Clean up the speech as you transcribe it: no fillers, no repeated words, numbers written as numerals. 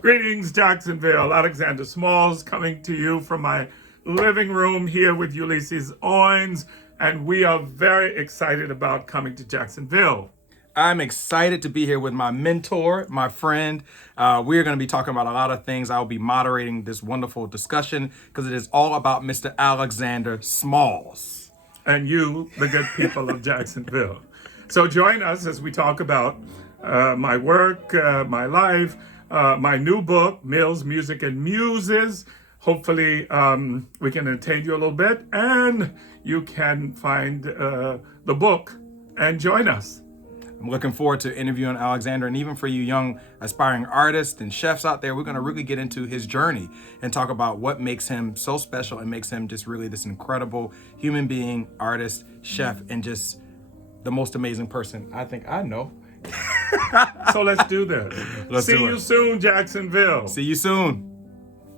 Greetings, Jacksonville. Alexander Smalls coming to you from my living room here with Ulysses Owens, and we are very excited about coming to Jacksonville. I'm excited to be here with my mentor, my friend. We're going to be talking about a lot of things. I'll be moderating this wonderful discussion because it is all about Mr. Alexander Smalls. And you, the good people of Jacksonville. So join us as we talk about my work, my life, my new book, Mills, Music, and Muses. Hopefully, we can entertain you a little bit, and you can find the book and join us. I'm looking forward to interviewing Alexander, and even for you young aspiring artists and chefs out there, we're going to really get into his journey and talk about what makes him so special and makes him just really this incredible human being, artist, chef, and just the most amazing person I think I know. So let's do this. Let's See do it. you soon, Jacksonville. See you soon.